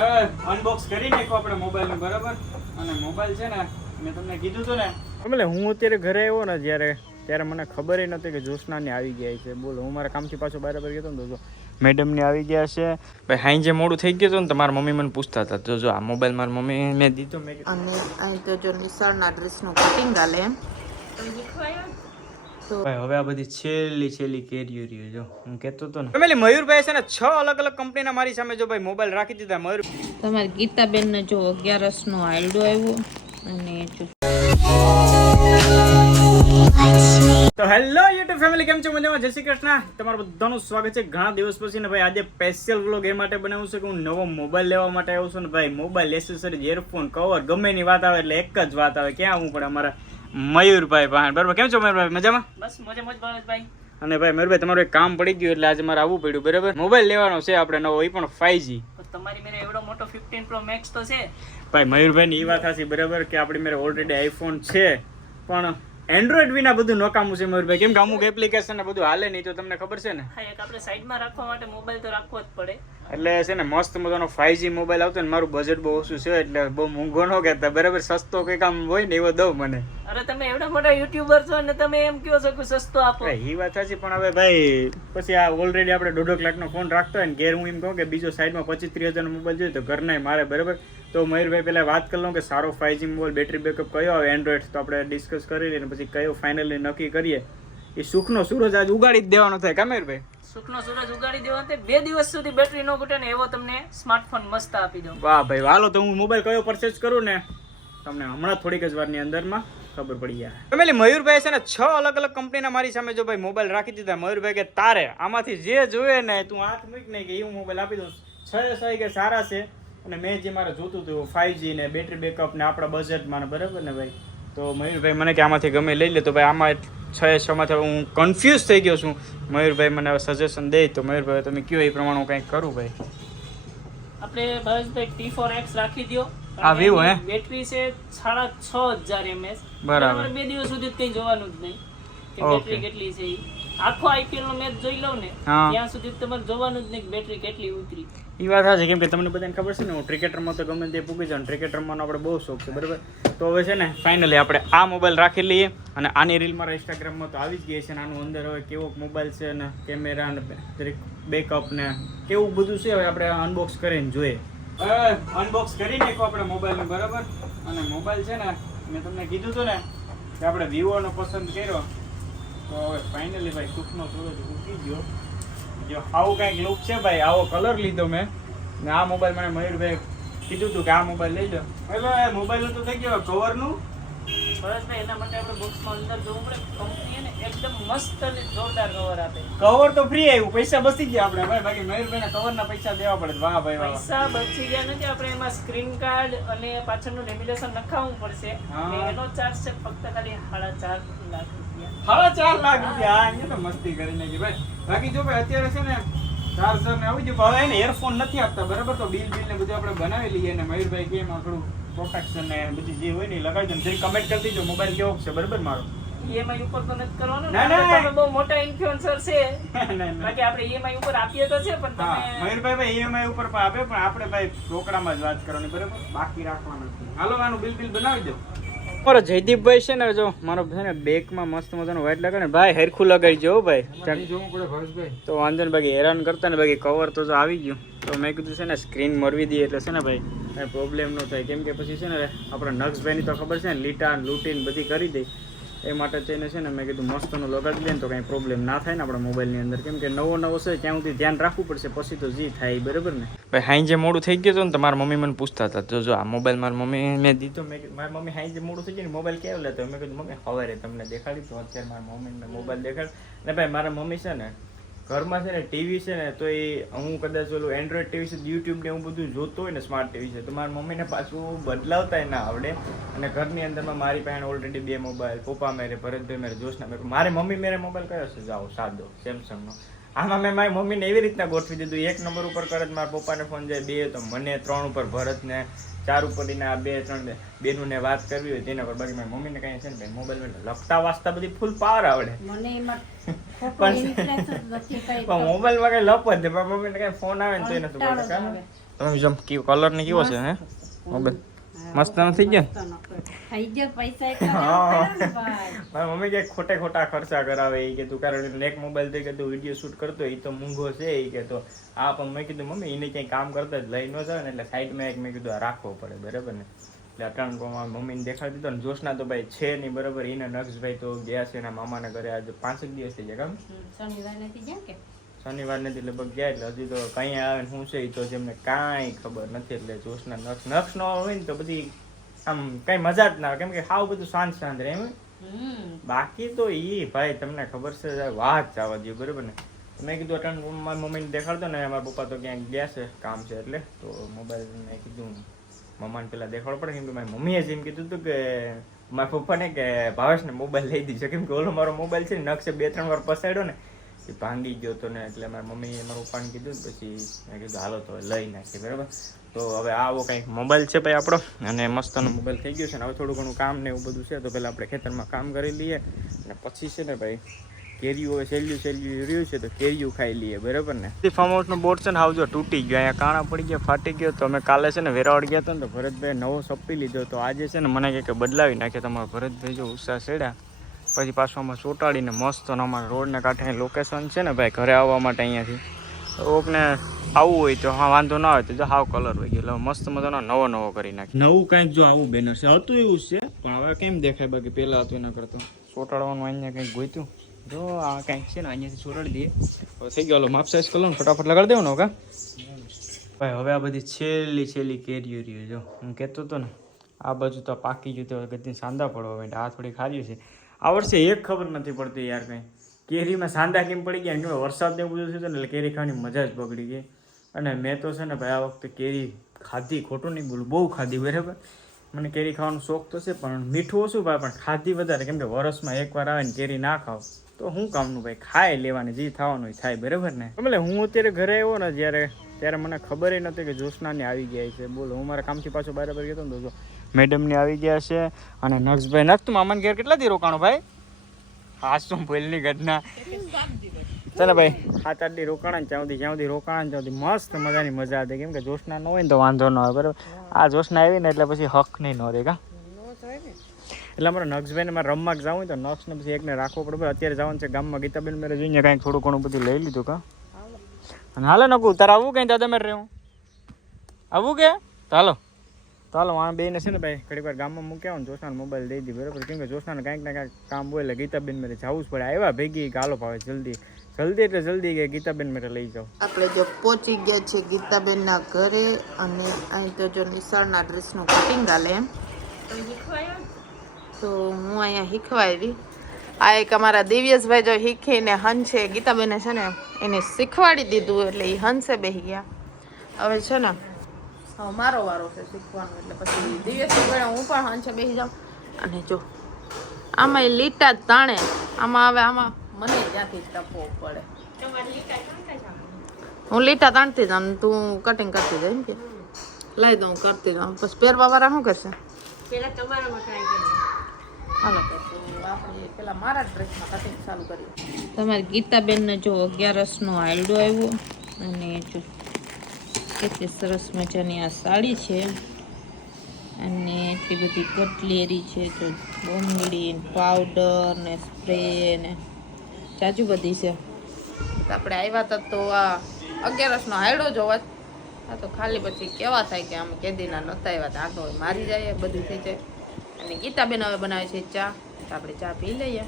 Unbox કરી નાખો આપણે મોબાઈલ નું, બરાબર? અને મોબાઈલ છે ને, મેં તમને કીધું હતું ને, એટલે હું અત્યારે ઘરે આવ્યો ને ત્યારે મને ખબર નહોતી કે જ્યોત્સનાની આવી ગયા છે. બોલો, હું મારા કામથી પાછો બરાબર ગયો ને તો મેડમની આવી ગયા છે. ભાઈ હાઈ જે મોડું થઈ ગયું હતું ને તો મારા મમ્મી મને પૂછતા હતા, તો જો આ મોબાઈલ મારી મમ્મી મેં દીધો. અને અહીં તો જો નિશાળના ડ્રેસનું કટિંગ આલે એમ તો ભાઈ હવે આ બધી છેલ્લી કેરીઓ રહ્યો. જો હું કહેતો હતો ને ફેમિલી, મયુરભાઈ છે ને 6 અલગ અલગ કંપનીના મારી સામે જો ભાઈ મોબાઈલ રાખી દીધા. મયુર તમારી ગીતાબેન ને જો 11 નો આયડો આવ્યો અને તો હેલો યુટ્યુબ ફેમિલી, કેમ છો? મજામાં? જય શ્રી કૃષ્ણ. તમારું બધાનું સ્વાગત છે ઘણા દિવસ પછી ને ભાઈ આજે સ્પેશિયલ વ્લોગ એ માટે બનાવું છે કે હું નવો મોબાઈલ લેવા માટે આવ્યો છું ને ભાઈ. મોબાઈલ, એસેસરીઝ, ઇયરફોન, કવર ગમે ની વાત આવે એટલે એક જ વાત આવે, ક્યાં હું પણ અમારા મયુરભાઈ પાસે. બરાબર? કેમ છો મયુરભાઈ? મજામાં? બસ મોજે મોજ ભાઈ. અને ભાઈ મયુરભાઈ, તમારું એક કામ પડી ગયું એટલે આજે મારે આવવું પડ્યું. બરાબર? મોબાઈલ લેવાનો છે આપણે નવો, એ પણ 5G. તમારી મેરે એવડો મોટો 15 Pro Max તો છે ભાઈ મયુરભાઈ ની એ વાત સાચી, બરાબર, કે આપણી મેરે ઓલરેડી આઈફોન છે પણ એન્ડ્રોઈડ વિના બધું નકામું છે મયુરભાઈ. કેમ કે અમુક એપ્લિકેશન ને બધું હાલે નહીં, તો તમને ખબર છે ને. હા, એક આપણે સાઈડમાં રાખવા માટે મોબાઈલ તો રાખવો જ પડે. એટલે છે ને મસ્ત મજાનો 5G મોબાઈલ આવતો ને, મારું બજેટ બહુ ઓછું છે એટલે બહુ મોંઘો ન કહેતા, બરાબર? સસ્તો કંઈક આમ હોય ને એવો દઉં મને. અરે તમે એવડા મોટા યુટ્યુબર છો ને તમે એમ કહો છો કે સસ્તો આપો. એ વાત સાચી, પણ હવે ભાઈ પછી આ ઓલરેડી આપણે 1.5 લાખનો ફોન રાખતો હોય ને ઘેર, હું એમ કહું કે બીજો સાઈડમાં 25-30 હજારનો મોબાઈલ જોઈએ તો ઘરના મારે, બરાબર? તો મયુરભાઈ પહેલા વાત કરી લઉં કે સારો 5G મોબાઈલ, બેટરી બેકઅપ કયો આવે એન્ડ્રોઈડ, તો આપણે ડિસ્કસ કરી લઈએ પછી કયો ફાઇનલી નક્કી કરીએ. એ સુખનો સૂરજ આજ ઉગાડી જ દેવાનો થાય, કા મયુરભાઈ? સુખનો સૂરજ ઉગાડી દેવાનો તે 2 દિવસ સુધી બેટરી ન ઘટે ને એવો તમને સ્માર્ટફોન મસ્ત આપી દઉં. વાહ ભાઈ, હાલો તો હું મોબાઈલ કયો પરચેસ કરું ને તમને હમણાં થોડીક જ વારની અંદરમાં ખબર પડી જાય. ફેમિલી, મયુરભાઈ છે ને 6 અલગ અલગ કંપનીના મારી સામે જો ભાઈ મોબાઈલ રાખી દીધા. મયુરભાઈ કે તારે આમાંથી જે જોઈએ ને તું હાથ મૂક નહીં કે એવું મોબાઈલ આપી દઉં. 6 કે સારા છે અને મેં જે મારે જોતું હતું 5G ને બેટરી બેકઅપ ને આપણા બજેટમાં, બરાબર ને ભાઈ? તો મયુરભાઈ મને કે આમાંથી ગમે લઈ લે. તો ભાઈ આમાં 6 માંથી હું કન્ફ્યુઝ થઈ ગયો છું. મયુરભાઈ મને સજેશન દે તો મયુરભાઈ તમે કયો એ પ્રમાણે હું કંઈક કરું ભાઈ. આપણે ભાવેશભાઈ T4X રાખી દો. આ વિવો હે, બેટરી છે 6500 mAh. બરાબર. 2 દિવસ સુધી કંઈ જોવાનું જ નહીં કે બેટરી કેટલી છે. આખો IPL નો મેચ જોઈ લઉં ને ત્યાં સુધી તમારે જોવાનું જ નહીં કે બેટરી કેટલી ઉતરી. એ વાત સાચી, કેમ કે તમને બધાને ખબર છે ને હું ક્રિકેટરમાં તો ગમે તે પૂગી જાઉં. ક્રિકેટ રમવાનો આપણે બહુ શોખ છે, બરાબર? તો હવે છે ને ફાઇનલી આપણે આ મોબાઈલ રાખી લઈએ અને આની રીલ મારા ઇન્સ્ટાગ્રામમાં તો આવી જ ગઈ છે ને આનું અંદર હવે કેવો મોબાઈલ છે ને કેમેરા ને બેકઅપ ને કેવું બધું છે હવે આપણે અનબોક્સ કરીને જોઈએ. અનબોક્સ કરી નાખો આપણે મોબાઈલનું, બરાબર? અને મોબાઈલ છે ને મેં તમને કીધું હતું ને કે આપણે વિવોનો પસંદ કર્યો તો હવે ફાઇનલી ભાઈ સુખનો સૂરજ ઉગી ગયો. જો આવું કંઈક લુક છે ભાઈ, આવો કલર લીધો મેં ને આ મોબાઈલ મને મયુરભાઈ કીધું હતું કે આ મોબાઈલ લઈ લો. હવે મોબાઈલનું તો થઈ ગયો કવરનું. ભાઈ એના માટે આપણે બોક્સમાં અંદર જોવું પડે. કંપની ને એકદમ મસ્ત અને જોરદાર કવર આપે. કવર તો ફ્રી આવ્યું, પૈસા બચી ગયા આપણે ભાઈ, બાકી મયુરભાઈના કવરના પૈસા દેવા પડે. વાહ ભાઈ વાહ. પૈસા બચી ગયા નથી, આપણે એમાં સ્ક્રીન કાર્ડ અને પાછળનું લેમિનેશન નખાવવું પડશે. એનો ચાર્જ છે ફક્ત ખાલી 4.5 લાખ રૂપિયા. 4.5 લાખ રૂપિયા? હા, અહીંયા તો મસ્તી કરી નાખી ભાઈ. બાકી જો ભાઈ અત્યારે છે ને ચાર્જર ને આવી ગયું. હવે એને એરફોન નથી આપતા, બરાબર? તો બિલ ને બધું આપણે બનાવી લઈએ અને મયુરભાઈ કે એમાં થોડું પ્રોટેક્શન ને બધી જે હોય ને એ લગાવી દે. જરી કમેન્ટ કરી દેજો મોબાઈલ કેવો છે, બરાબર મારો? EMI ઉપર તો નથી કરવાનું ને? તમે બહુ મોટા ઇન્ફ્લુએન્સર છે. બાકી આપણે EMI ઉપર આપીએ તો છે પણ તમે મયુરભાઈ ભાઈ EMI ઉપર પણ આપે, પણ આપણે ભાઈ રોકડામાં જ વાત કરવાની, બરાબર? બાકી રાખવાનું નથી. હાલો આનું બિલ બનાવી દો. મારો જયદીપભાઈ છે ને, જો મારો છે ને બેકમાં મસ્ત મજાનો વ્હાઈટ લગાડે ને ભાઈ, હેરખું લગાવી જો ભાઈ, તો વાંધો ને. બાકી હેરાન કરતા ને, બાકી કવર તો જો આવી ગયું. તો મેં કીધું છે ને સ્ક્રીન મરવી દઈએ એટલે છે ને ભાઈ કાંઈ પ્રોબ્લેમ ન થાય. કેમ કે પછી છે ને આપણા નક્ષભાઈની તો ખબર છે ને લીટા લૂંટીને બધી કરી દે, એ માટે થઈને છે ને મેં કીધું મસ્તનું લગાવી દે ને તો કાંઈ પ્રોબ્લેમ ના થાય ને આપણા મોબાઈલની અંદર. કેમ કે નવો છે ત્યાં સુધી ધ્યાન રાખવું પડશે, પછી તો જે થાય, બરાબર ને ભાઈ? હાઈ જે મોડું થઈ ગયું હતું ને તો મારા મમ્મી મને પૂછતા હતા, તો જો આ મોબાઈલ મારી મમ્મી મેં દીધો. મારી મમ્મી હાઈ જે મોડું થઈ ગયું ને મોબાઈલ કેવો લેતો, મેં કીધું મમ્મી સવારે તમને દેખાડી. તો અત્યારે મારા મમ્મીને મોબાઈલ દેખાડ ને ભાઈ. મારા મમ્મી છે ને ઘરમાં છે ને ટીવી છે ને તો એ હું કદાચ ઓલું એન્ડ્રોઈડ ટીવી છે, યુટ્યુબ ને એવું બધું જોતો હોય ને સ્માર્ટ ટીવી છે, તો મારા મમ્મીને પાછું બદલાવતા ના આવડે. અને ઘરની અંદરમાં મારી પાસે ઓલરેડી 2 મોબાઈલ, પપ્પા મેરે, ભરતભાઈ મેરે, જોશના મેરે. મારી મમ્મી મેરે મોબાઈલ કયો છે? જાઓ સાદો સેમસંગનો. આમાં મેં મારી મમ્મીને એવી રીતના ગોઠવી દીધું, 1 નંબર ઉપર કરે મારા પપ્પાને ફોન જાય, 2 તો મને, 3 ઉપર ભરતને, 4 ઉપર એના 2-3 બેનું ને વાત કરવી હોય તેના પર. બાકી મારી મમ્મીને કઈ છે ને ભાઈ મોબાઈલ લખતા વાંચતા બધી ફૂલ પાવર આવડે, પણ મોબાઈલમાં કઈ લપ જ દે. મમ્મીને કઈ ફોન આવે ને તો એને તો તમે જો કેવો કલર ને કેવો છે હે મોબાઈલ મસ્ત નથી ગયો થઈ ગયા પૈસા એટલા મારી મમ્મી કે ખોટા ખર્ચા કરાવે એ કે તું કારણ એક મોબાઈલ થી કે તું વિડીયો શૂટ કરતો એ તો મૂંઘો છે એ કે તો આ પણ મેં કીધું મમ્મી એને ક્યાંય કામ કરતા જ લઈ ન જાય ને એટલે સાઈડમાં એક મેં કીધું આ રાખવો પડે બરાબર ને એટલે અટાણકોમાં મમ્મીને દેખાડી દીધો ને જોશના તો ભાઈ છે નહીં બરાબર એને નક્ષભાઈ તો ગયા છે એના મામાના ઘરે આજે 5 દિવસ થઈ ગયા કામ શનિવાર નથી ગયા કે શનિવાર નથી લગભગ ગયા એટલે હજી તો કઈ આવે ને શું છે એ તો જેમને કાંઈ ખબર નથી એટલે જોશના નક્ષ ન હોય ને તો બધી આમ કઈ મજા જ ના આવે કેમ કે હાવ બધું શાંત રહે એમ બાકી તો ઈ ભાઈ તમને ખબર છે વાત જવા દઉં બરાબર ને મેં કીધું અટાણ મારી મમ્મીને દેખાડતો ને મારા પપ્પા તો ક્યાંક ગયા છે કામ છે એટલે તો મોબાઈલ મેં કીધું મમ્માને પેલા દેખાડવો પડે કેમ કે મારી મમ્મીએ જ એમ કીધું હતું કે મારા પપ્પાને કે ભાવેશને મોબાઈલ લઈ દીધો કેમ કે ઓલો મારો મોબાઈલ છે ને નક્ષે 2-3 વાર પસાડ્યો ને એ ભાંગી ગયો હતો ને એટલે મારી મમ્મીએ મારા પપ્પાને કીધું પછી મેં કીધું હાલો તો લઈ નાખીએ બરાબર તો હવે આવો કંઈક મોબાઈલ છે ભાઈ આપણો અને મસ્તનો મોબાઈલ થઈ ગયો છે ને હવે થોડું ઘણું કામ ને એવું બધું છે તો પહેલાં આપણે ખેતરમાં કામ કરી લઈએ અને પછી છે ને ભાઈ કેરીઓ સેલ્યું રહ્યું છે તો કેરીઓ ખાઈ લઈએ બરાબર ને ફાર્મ હાઉસનો બોર્ડ છે ને આવજો તૂટી ગયો અહીંયા કાણા પડી ગયા ફાટી ગયો તો અમે કાલે છે ને વેરાવળ ગયા હતા ને તો ભરતભાઈ નવો સપ્પી લીધો તો આજે છે ને મને કે બદલાવી નાખે તમારા ભરતભાઈ જો ઉત્સાહ સેડ્યા પછી પાછું આમાં ચોંટાડીને મસ્ત અમારા રોડને કાંઠે લોકેશન છે ને ભાઈ ઘરે આવવા માટે અહીંયાથી કોકને આવું હોય તો હા વાંધો ના હોય તો જો હાવ કલર હોય ગયો મસ્ત મજાનો નવો કરી નાખે નવું કંઈક જો આવું બેનર છે હતું એવું જ છે પણ હવે કેમ દેખાય બાકી પહેલાં હતું એના કરતો ચોંટાડવાનું અહીંયા કંઈક ગોઈતું જો આ કંઈક છે ને અહીંયાથી ચોટાડી દઈએ હવે થઈ ગયો માપ સાઈઝ કરો ને ફટાફટ લગાડી દેવાનું કા ભાઈ હવે આ બધી છેલ્લી કેરીઓ રહ્યો જો હું કહેતો હતો ને આ બાજુ તો પાકી ગયું તો ગતિ સાંદા પડવા માટે આ થોડી ખારી છે આ વર્ષે એક ખબર નથી પડતી યાર કંઈ કેરીમાં સાંદા કેમ પડી ગયા કે વરસાદ ને બધું થયું ને એટલે કેરી ખાવાની મજા જ બગડી ગઈ અને મેં તો છે ને ભાઈ આ વખતે કેરી ખાધી ખોટું નહીં બોલું બહુ ખાધી બરાબર મને કેરી ખાવાનો શોખ તો છે પણ મીઠું ઓછું ભાઈ પણ ખાધી વધારે કેમ કે વરસમાં એકવાર આવે ને કેરી ના ખાવ તો શું કામનું ભાઈ ખાઈ લેવાની જે થવાનું થાય બરાબર ને એટલે હું અત્યારે ઘરે આવ્યો ને ત્યારે મને ખબર નહોતી કે જોશનાની આવી ગયા છે બોલો હું મારા કામથી પાછો બરાબર ગયો ને તો મેડમની આવી ગયા છે અને નક્ષભાઈ નક્ષ તું મામાને ઘેર કેટલા દી રોકાણો ભાઈ હાશ તો ભૂલની ઘટના ચાલો ભાઈ 7-8 દી રોકાણા જ્યાં સુધી રોકાણા મસ્ત મજાની મજા હતી કેમ કે જોશના ન હોય ને તો વાંધો ન આવે બરાબર આ જોશના આવી ને એટલે પછી હક નહીં ન રહે કા એટલે અમારે નક્ષભાઈને મારે રમવા જવું હોય તો નક્ષને પછી એકને રાખવો પડે અત્યારે જવાનું છે ગામમાં ગીતાબેન મેરે જોઈને કાંઈક થોડું ઘણું બધું લઈ લીધું કા અને હાલો નકું તારે આવું કંઈ દાદા મેરે રહેવું આવું કે ચાલો આ બેને છે ને ભાઈ ઘણી વાર ગામમાં મૂક્યા હોય ને જોશનાને મોબાઈલ દઈ દી બરાબર કેમ કે જોશનાને કાંઈક ને કાંઈક કામ હોય એટલે ગીતાબેન મેરે જવું જ પડે આવ્યા ભેગી ગાલો ભાવે જલ્દી કે ગીતાબેન મેરે લઈ જાઓ આપણે જો પહોંચી ગયા છે ગીતાબેનના ઘરે અને અહીં તો જો નિશાળના ડ્રેસનું કટિંગ ચાલે એમ તો હું અહીંયા શીખવાડી આ એક અમારા દિવ્યેશભાઈ જો શીખીને હંસે ગીતાબેને છે ને એને શીખવાડી દીધું એટલે એ હંસે બેસી ગયા હવે છે ને હવે મારો વારો છે શીખવાનો એટલે પછી દિવ્યેશભાઈ હું પણ હંસે બેસી જાઉં અને જો આમાં એ લીટા જ તાણે આમાં મને ત્યાંથી ટપવો પડે હું લીટા તાણતી જાઉં તું કટિંગ કરતી જાય એમ કે લઈ દઉં કરતી જાઉં પછી પહેરવા વાળા શું કરશે હાલો આપણે પેલા મારા ડ્રેસમાં કટિંગ ચાલુ કર્યું તમારી ગીતાબેનને જો 11નો આયડો આવ્યો અને જો કેટલી સરસ મજાની આ સાડી છે અને એટલી બધી કટલેરી છે તો બોમડી પાવડર ને સ્પ્રે ને ચાચુ બધી છે તો આપણે આવ્યા હતા તો આ 11નો હાયડો જોવા આ તો ખાલી પછી કેવા થાય કે આમ કેદીના નહોતા આવ્યા હતા આ તો મારી જાય બધું થઈ જાય અને ગીતાબેન હવે બનાવે છે ચા તો આપણે ચા પી લઈએ